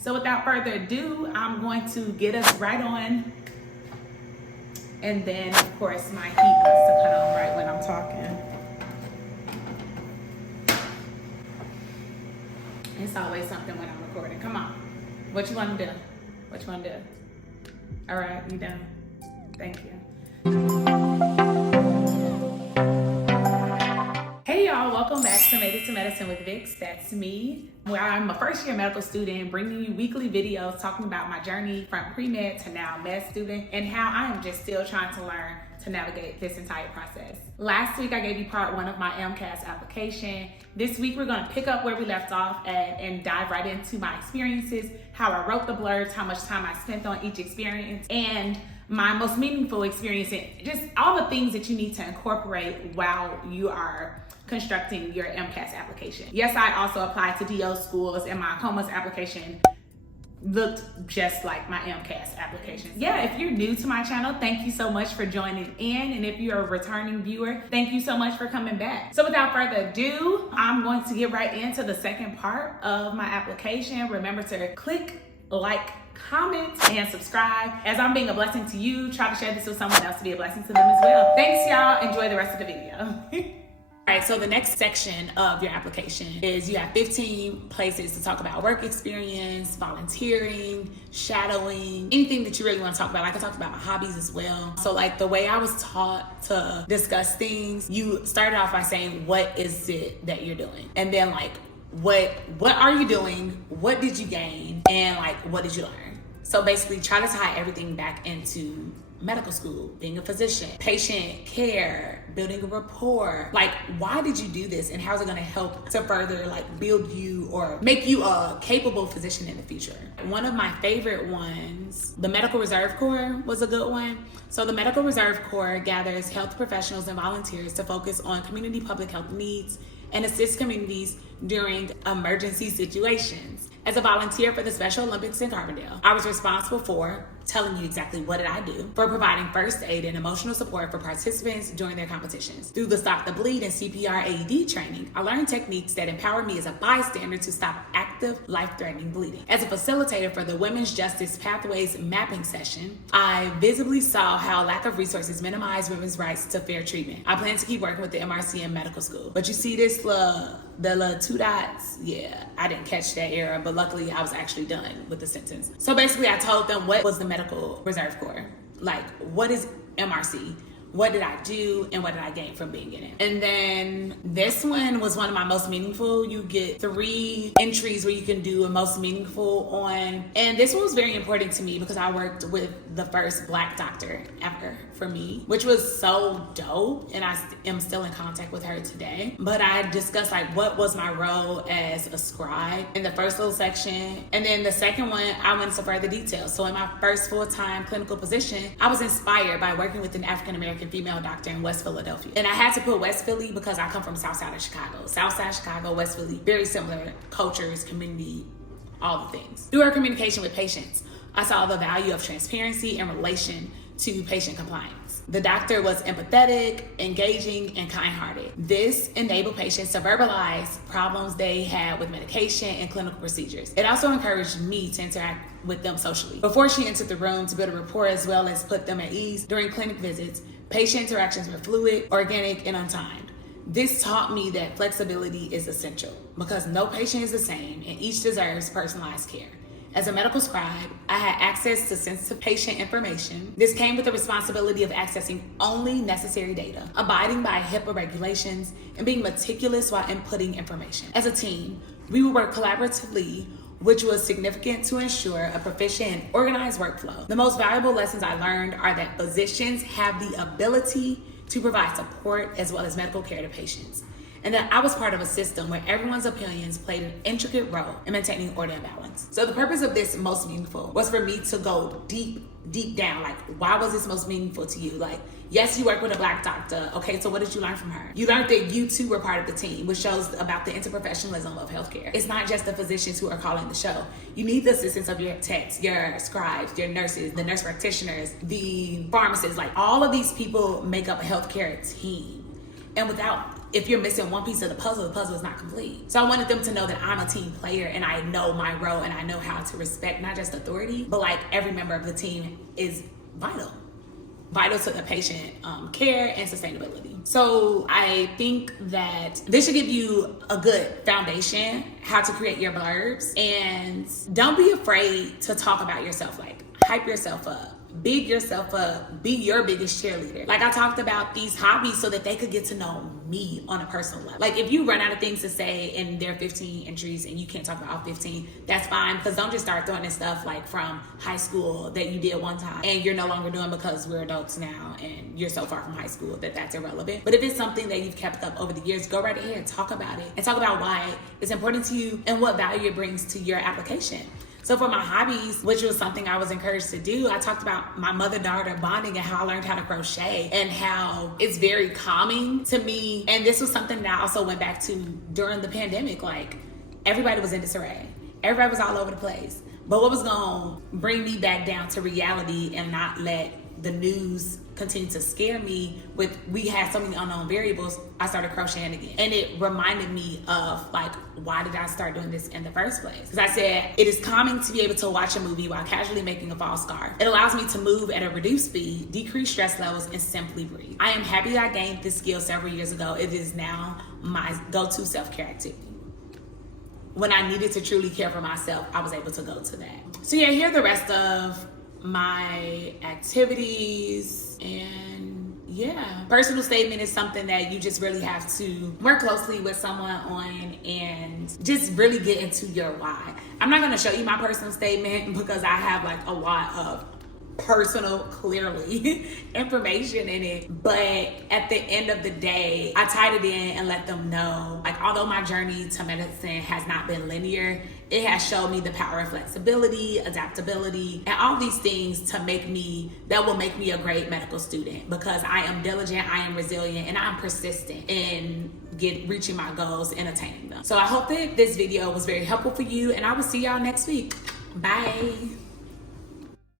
So without further ado, I'm going to get us right on. And then, of course, my heat wants to cut on right when I'm talking. It's always something when I'm recording. Come on. What you want to do? What you want to do? All right, you done? Thank you. Hey y'all, welcome back to Made It to Medicine with Vix. That's me, where I'm a first-year medical student bringing you weekly videos talking about my journey from pre-med to now med student and how I am just still trying to learn to navigate this entire process. Last week I gave you part 1 of my AMCAS application. This week we're going to pick up where we left off and dive right into my experiences, how I wrote the blurbs, how much time I spent on each experience, and my most meaningful experience, and just all the things that you need to incorporate while you are constructing your AMCAS application. Yes, I also applied to DO schools, and my COMAS application looked just like my AMCAS application. Yeah, if you're new to my channel, thank you so much for joining in. And if you're a returning viewer, thank you so much for coming back. So without further ado, I'm going to get right into the second part of my application. Remember to click like, comment, and subscribe. As I'm being a blessing to you, try to share this with someone else to be a blessing to them as well. Thanks y'all, enjoy the rest of the video. All right, so the next section of your application is you have 15 places to talk about work experience, volunteering, shadowing, anything that you really want to talk about. I can talk about my hobbies as well. So like the way I was taught to discuss things, you started off by saying, what is it that you're doing? And then like, what are you doing? What did you gain? And like, what did you learn? So basically try to tie everything back into medical school, being a physician, patient care, building a rapport. Like, why did you do this, and how is it going to help to further like build you or make you a capable physician in the future? One of my favorite ones, the Medical Reserve Corps, was a good one. So the Medical Reserve Corps gathers health professionals and volunteers to focus on community public health needs and assist communities during emergency situations. As a volunteer for the Special Olympics in Carbondale, I was responsible for telling you exactly what did I do, for providing first aid and emotional support for participants during their competitions. Through the Stop the Bleed and CPR AED training, I learned techniques that empower me as a bystander to stop active, life-threatening bleeding. As a facilitator for the Women's Justice Pathways mapping session, I visibly saw how lack of resources minimize women's rights to fair treatment. I plan to keep working with the MRC and medical school. But you see this the 2 dots? Yeah, I didn't catch that error, but luckily I was actually done with the sentence. So basically I told them what was the Medical Reserve Corps. Like, what is MRC? What did I do and what did I gain from being in it? And then this one was one of my most meaningful. You get 3 entries where you can do a most meaningful on. And this one was very important to me because I worked with the first Black doctor ever for me, which was so dope. And I am still in contact with her today. But I discussed like what was my role as a scribe in the first little section. And then the second one, I went into further details. So in my first full-time clinical position, I was inspired by working with an African-American female doctor in West Philadelphia. And I had to put West Philly because I come from South Side of Chicago. South Side Chicago, West Philly, very similar cultures, community, all the things. Through our communication with patients, I saw the value of transparency in relation to patient compliance. The doctor was empathetic, engaging, and kind-hearted. This enabled patients to verbalize problems they had with medication and clinical procedures. It also encouraged me to interact with them socially. Before she entered the room to build a rapport as well as put them at ease during clinic visits, patient interactions were fluid, organic, and untimed. This taught me that flexibility is essential because no patient is the same and each deserves personalized care. As a medical scribe, I had access to sensitive patient information. This came with the responsibility of accessing only necessary data, abiding by HIPAA regulations, and being meticulous while inputting information. As a team, we would work collaboratively, which was significant to ensure a proficient and organized workflow. The most valuable lessons I learned are that physicians have the ability to provide support as well as medical care to patients, and that I was part of a system where everyone's opinions played an intricate role in maintaining order and balance. So the purpose of this most meaningful was for me to go deep down. Like, why was this most meaningful to you? Like, yes, you work with a Black doctor. Okay, so what did you learn from her? You learned that you too were part of the team, which shows about the interprofessionalism of healthcare. It's not just the physicians who are calling the show. You need the assistance of your techs, your scribes, your nurses, the nurse practitioners, the pharmacists. Like, all of these people make up a healthcare team. And without if you're missing one piece of the puzzle is not complete. So I wanted them to know that I'm a team player and I know my role and I know how to respect not just authority, but like every member of the team is vital to the patient care and sustainability. So I think that this should give you a good foundation how to create your blurbs, and don't be afraid to talk about yourself. Like, hype yourself up, big yourself up, be your biggest cheerleader. Like, I talked about these hobbies so that they could get to know me on a personal level. Like, if you run out of things to say in their 15 entries and you can't talk about all 15, that's fine, because don't just start throwing in stuff like from high school that you did one time and you're no longer doing because we're adults now and you're so far from high school that that's irrelevant. But if it's something that you've kept up over the years, go right ahead and talk about it, and talk about why it's important to you and what value it brings to your application. So for my hobbies, which was something I was encouraged to do, I talked about my mother-daughter bonding and how I learned how to crochet and how it's very calming to me. And this was something that I also went back to during the pandemic. Like, everybody was in disarray. Everybody was all over the place. But what was gonna bring me back down to reality and not let the news continue to scare me with, we had so many unknown variables, I started crocheting again. And it reminded me of, like, why did I start doing this in the first place? Because I said, it is calming to be able to watch a movie while casually making a fall scarf. It allows me to move at a reduced speed, decrease stress levels, and simply breathe. I am happy that I gained this skill several years ago. It is now my go-to self-care activity. When I needed to truly care for myself, I was able to go to that. So yeah, here are the rest of my activities. And yeah, personal statement is something that you just really have to work closely with someone on and just really get into your why. I'm not going to show you my personal statement because I have like a lot of personal, clearly, information in it. But at the end of the day, I tied it in and let them know, like, although my journey to medicine has not been linear, it has shown me the power of flexibility, adaptability, and all these things that will make me a great medical student, because I am diligent, I am resilient, and I'm persistent in reaching my goals and attaining them. So I hope that this video was very helpful for you, and I will see y'all next week. Bye.